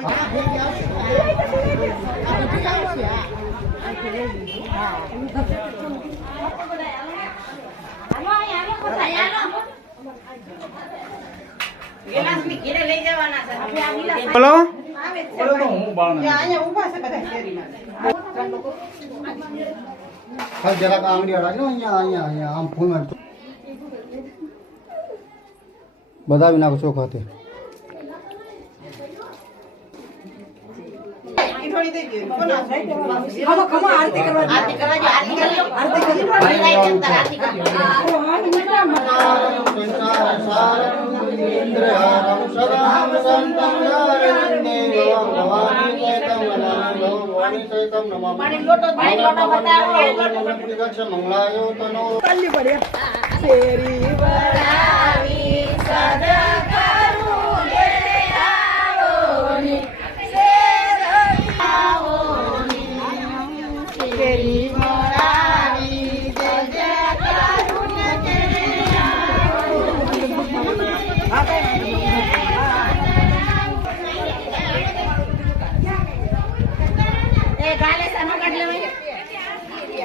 બોલો જરાક આંગળી અડાડજો અહીંયા આમ ફૂલ મારતો બતાવી નાખો ચોખાથી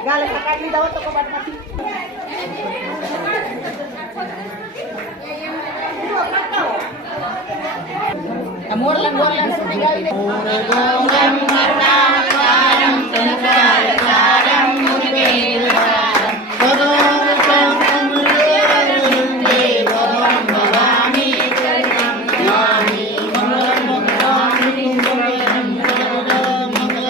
गाले काट ली दाव तो कबाट માંથી મોરલા સુટી ગાવી મોર ગૌરમ મરનાકારમ સંસારસારમ મુનિવેરસારમ સદા સંતમૃતે ભવમ ભવામી ચરણમ નામી Mangalam ભવામી Mangalam Mangalam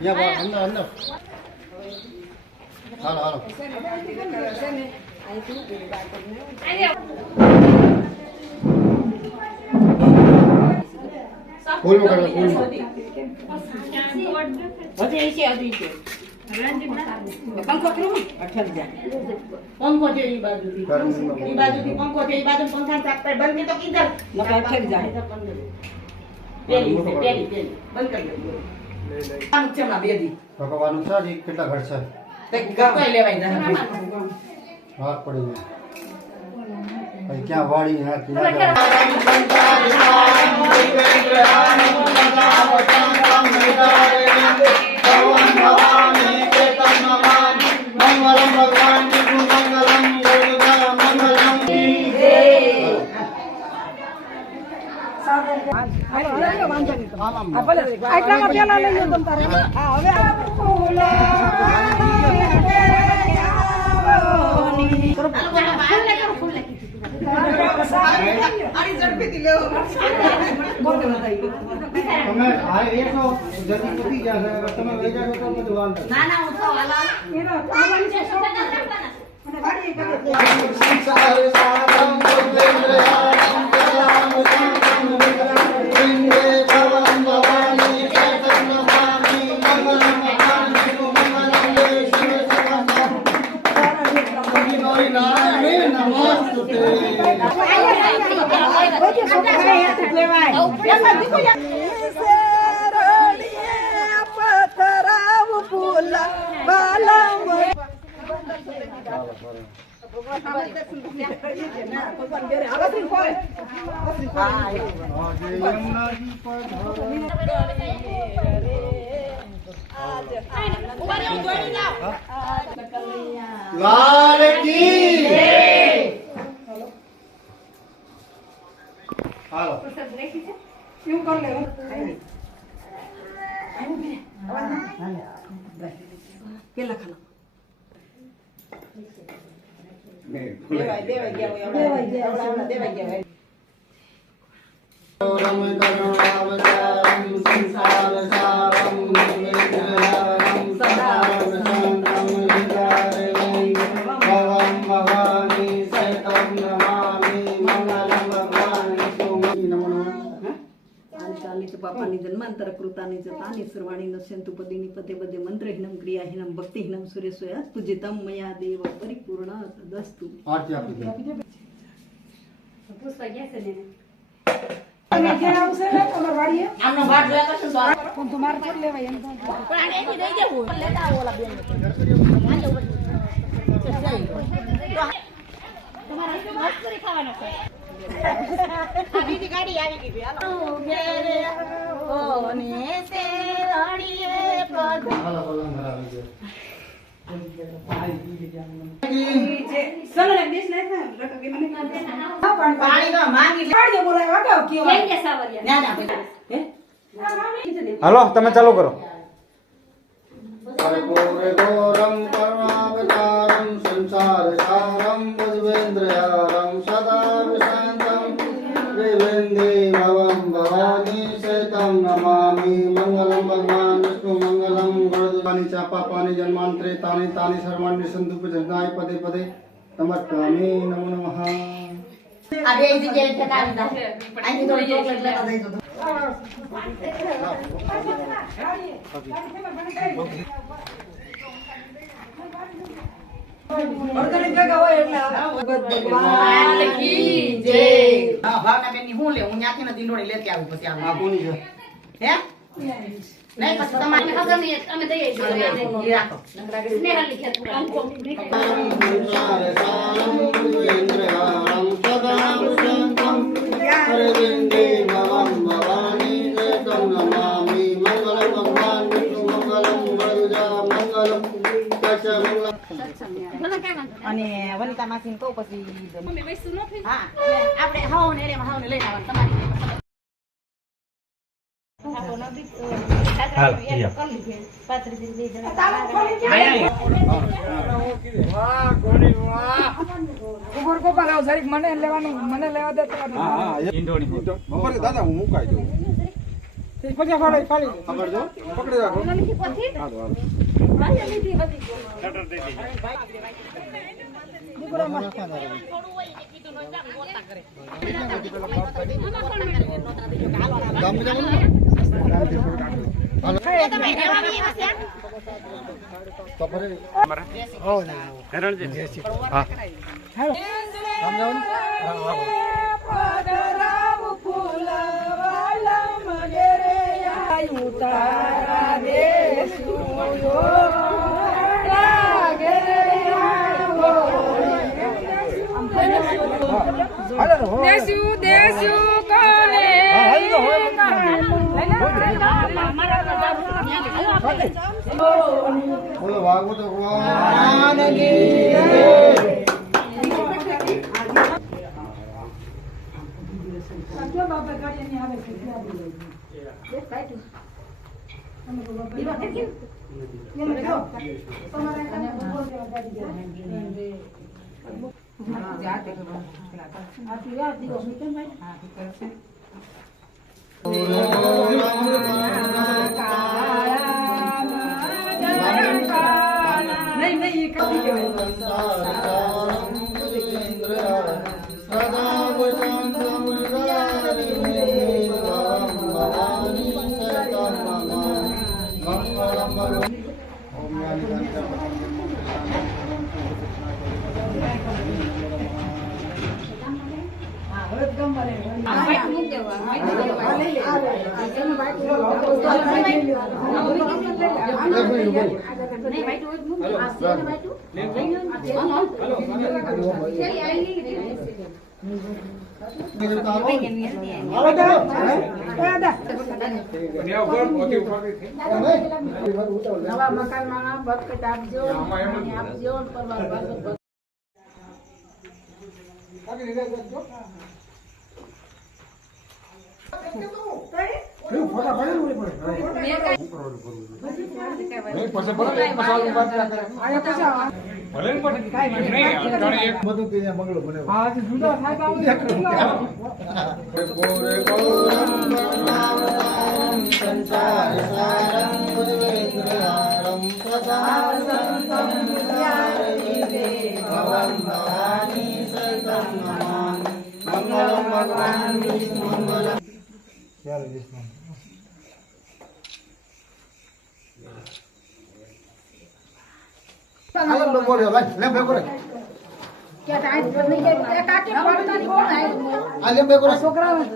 Ya, Pak, anda. Halo. ફૂલ કરો ફૂલ હજી છે પંખો કરું અઠલ જાય પંખો છે ઈ બાજુથી પંખો છે ઈ બાજુ પંખા ચાકતા બંધ તો કીધર નકા અઠલ જાય પેલી બંધ કરી દો આમ છે ના બેદી ભગવાનનું છે કેટલા ઘર છે તે કઈ લેવાય ના હાથ પડી જાય ભાઈ ક્યાં વાડી હા કિલા આટલામાં પેલા લઈ લો તમ તારે હા હવે તમે આ એકનો જલ્દી પૂરી જશે તમે લઈ જાશો તો બધું વાંધો ના ના હું તો હાલા એનો આવવાની છે અને ગાડી કરે સંસાર સારમ પુત્રેન્દ્રયામ કલામ ઇન્દ્રે ભવમ ભવાની ચેતનમામી મંગલમ ભવાની મંગલમ દેશિ સકંદમ નારાયણ નમસ્તુતે લાલ કી હાલો એવું કર લે પેલા ખાલો દેવાય ગયા રમ કરુણાવતારમ સંસાર સારમ નિવેદયારમ સદા વસંતમ વિચારયે ભવમ ભવાની સૈતમ નમામિ મંગલમ ભગવાન વિષ્ણુ નમો નમઃ ચાલીચ પાપાની જન્માંતર કૃતાની જતાની સર્વાણી નશ્યંતુ પદીની પદે પદે મંત્રહીનમ ક્રિયાહીનમ ભક્તિહીનમ સુરેશ્વયા પૂજિતમ મયા દેવ પરિપૂર્ણ તદસ્તુ આરતી આપી દો અને જે આવશે ને તમાર વાડીએ આમનો વાટ જોયા કરશો તો ફોન તો મારે છોડ લેવાય એમ થાય પણ આને એથી દઈ દેવું લેતા આવો ઓલા બેન તમારે મસ્ત કરી ખાવાનો છે આ બીજી ગાડી આવી ગઈ હાલો ઘેરે ઓને સે રડીએ પગ હાલો પલંગ ધરાવી દો ચલો ને બેસ નહીં થાય રટો કે મને પાણી તો માંગી લે પાડજો બોલાય વાગો કેવો કેમ કે સાવરિયા ના ના હે હાલો તમે ચાલુ કરો कर्पूरगौरं करुणावतारं संसारसारं बुद्धिवेन्द्रयारं सदा विशान्तं विवृन्दे भवं भवानी सहितं नमामि मंगलं भगवान् विष्णु मंगलं गुरुदेवानि च पापानि जन्मान्तरे तानि तानि सर्वाणि सन्तु पूजनाय पदे पदे नमस्कामि नमो नमः આ બે જગ્યાએ ઠેકાવી દા આની થોડી ચોકલેટ લેતા દઈ દો અડધરે ભેગા હોય એટલે ભગવાન કી જય હા ભાવના બેન ની હું લે હું ન્યાથી ને દિંડોળી લેતી આવું પછી આ આવું કોની છે હે નહીં પછી તમારી ખબર નહીં અમે દઈએ છીએ રાખો સ્નેહલ લીખે અંકો संसारसारं बुद्धिवेन्द्रयारं सदा विशान्तं विवृन्दे भवं भवानी सहितं नमामि मंगलं भगवान् विष्णु मंगलं गुरुदेव मंगलं दश मंगलं અને વનિતા માસી તો પછી હા આપણે હાવ ને એરિયામાં હાવ ને લઈને આવવાનું તમારી ઉમર કોપા લાવ જરીક મને લેવાનું મને લેવા દે તો બપોરે દાદા હું મુકાઈ દઉં પછી ફાડી ફાડી પકડજો પકડી રાખો બોલો ભાગવત ભગવાન કી જો બાપા ગાડી ની આવે છે नहीं नहीं ये कभी નવા મકાનમાં બરકત આપજો અને આપજો પરવાર બાજુ ફોટા પડે ને પડે નહીં પછી બોલો ને પછી વાત કરે આયા પછી ભલે ને પણ કાઈ નહીં એક બધું કે મંગળો બને હા જે જુદા થાય તો બોરે ગૌરમ સંસાર સારમ ઉદ્વેગ્રહારમ સદા સંતમ યારિદે ભવમ ભવાની સૈતમ નમામિ મંગલમ ભગવાન વિષ્ણુ મંગલમ ચાલો વિષ્ણુ આલો લો બોલ્યો લે ભેગો રે કે ટાઈમ પર નહીં જાય એ કાટી પડતાની કોણ આવ્યું આ લે ભેગો રે છોકરા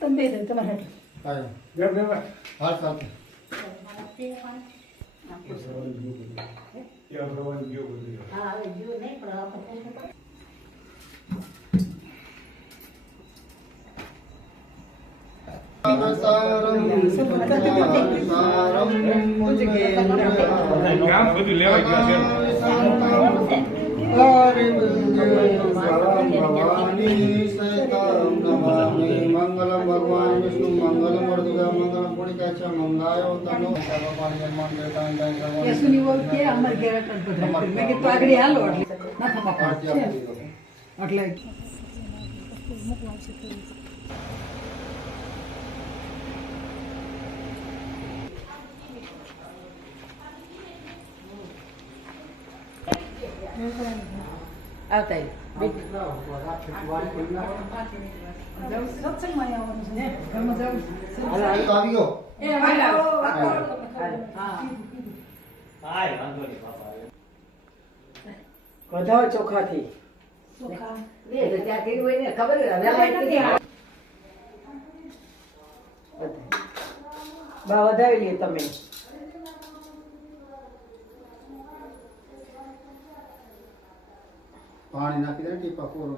તમે દે તમારે આયો બેબ બેબ હાલ ચાલ હા હવે જો નહીં પણ આપણે કામ બધું લેવા ગયા છે મંગલમ ભગવાન વિષ્ણુ મંગલમ વરદુગા મંગલમ પુણિકાચા મંગાયો તનો સર્વપાણી નિર્માણ દેતા યસુની બોલ કે અમાર ઘેર કર બધા મેં કે તો આગળ હાલો એટલે ના થવા એટલે આવતા સત્સંગમાં આવવાનું છે ને ઘરમાં જવું આવી ગયો એ હાલો વધાવ ચોખાથી ચોખા ત્યાં કીધું હોય ને ખબર બા વધાવી લે તમે પાણી નાખી દે ટીપા પૂરો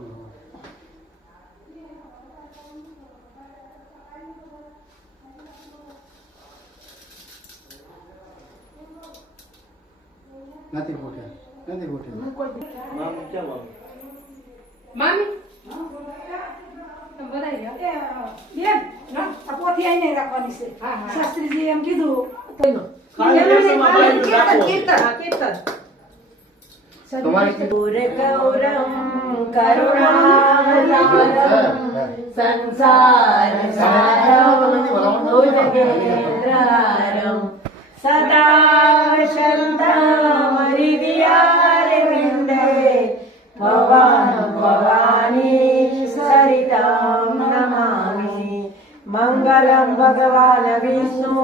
નથી ગોઠ્યા નથી ગોઠ્યા મામી બધાઈ બેન ના આ પોથી આઈને રાખવાની છે શાસ્ત્રીજી એમ કીધું સંસાર સારમ સદા શંતમરિદ્યારવિંદે ભવાન ભવાની સરિતામ નમામિ મંગલમ ભગવાન વિષ્ણુ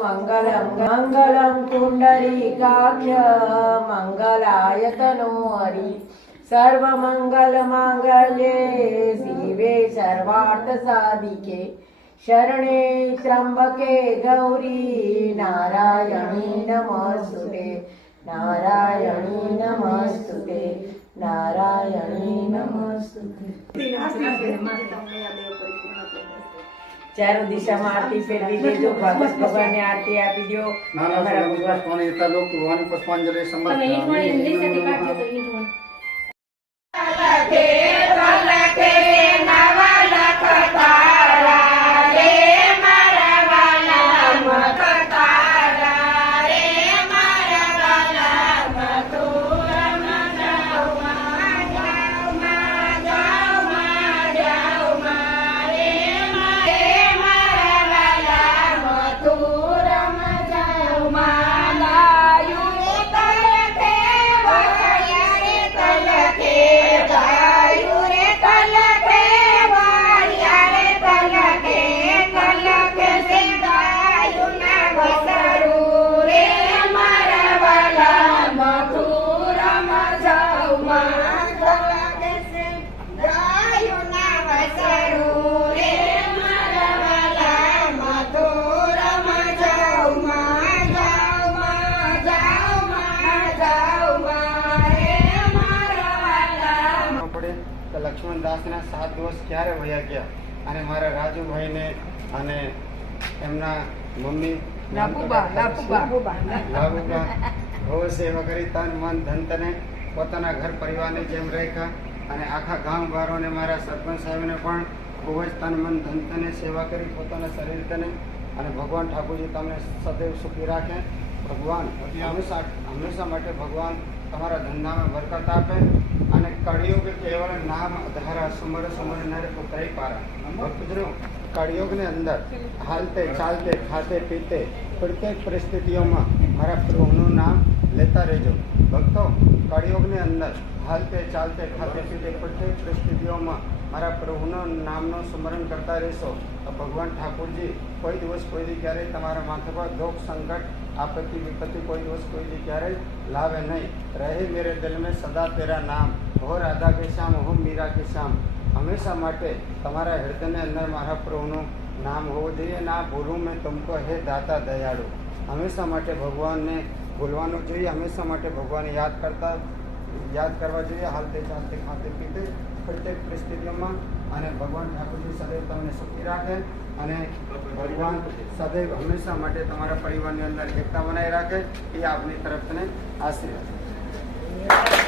મંગલમ મંગલમ પુંડરીકાક્ષ મંગલાયતનો હરિ સર્વમંગલ માંગલ્યે શિવે સર્વાર્થ સાધિકે શરણે ત્રંબકે ગૌરી નારાયણી નમસ્તુતે નારાયણી નમસ્તુતે નારાયણી નમસ્તુતે ચારો દિશામાં આરતી ફેરવી દેજો ભાગવત ભગવાનને આરતી આપી દો નાના પુષ્પાંજલિ એટલા લોક ભગવાન પુષ્પાંજલિ સમર્પિત સાસના 7 દિવસ ક્યારે વયા ગયા અને મારા રાજુભાઈને અને એમના મમ્મી લાભુબા બહુ સેવા કરી તન મન ધન તને પોતાના ઘર પરિવારની જેમ રાખ્યા અને આખા ગામ વાળોને મારા સરપંચ સાહેબને પણ બહુ જ તન મન ધન તને સેવા કરી પોતાના શરીર તને અને ભગવાન ઠાકોરજી તમને સદૈવ સુખી રાખે. ભગવાન હંમેશા માટે ભગવાન તમારા ધંધામાં બરકત આપે અને કળિયુગ કેવળ નામ આધારા સુમર સુમર નર ઉતરી પારા. ભક્તજનો કળિયુગની અંદર હાલતે ચાલતે ખાતે પીતે પ્રત્યેક પરિસ્થિતિઓમાં મારા પ્રભુનું નામ લેતા રહેજો. ભક્તો, કળિયુગની અંદર હાલતે ચાલતે ખાતે પીતે પ્રત્યેક પરિસ્થિતિઓમાં મારા પ્રભુના નામનું સ્મરણ કરતા રહેશો તો ભગવાન ઠાકોરજી કોઈ દિવસ કોઈ દી ક્યારેય તમારા માથા પર દુઃખ સંકટ આપત્તિ વિપત્તિ કોઈ દિવસ કોઈ દી ક્યારેય લાવે નહીં. રહે મેરે દિલ મેં સદા તેરા નામ, હો રાધા કે શ્યામ, હો મીરા કે શ્યામ. હંમેશા માટે તમારા હૃદયની અંદર મારા પ્રભુનું નામ હોવું જોઈએ. ના ભૂલું મેં તુમકો હે દાતા દયાળુ. હંમેશા માટે ભગવાનને ભૂલવાનું જોઈએ. હંમેશા માટે ભગવાનને યાદ કરવા જોઈએ હાલતે ચાલતે ખાતે પીતે પ્રત્યેક પરિસ્થિતિઓમાં. અને ભગવાન ઠાકોરજી સદૈવ તમને સુખી રાખે અને ભગવાન સદૈવ હંમેશા માટે તમારા પરિવારની અંદર એકતા બનાવી રાખે એ આપની તરફથી આશીર્વાદ.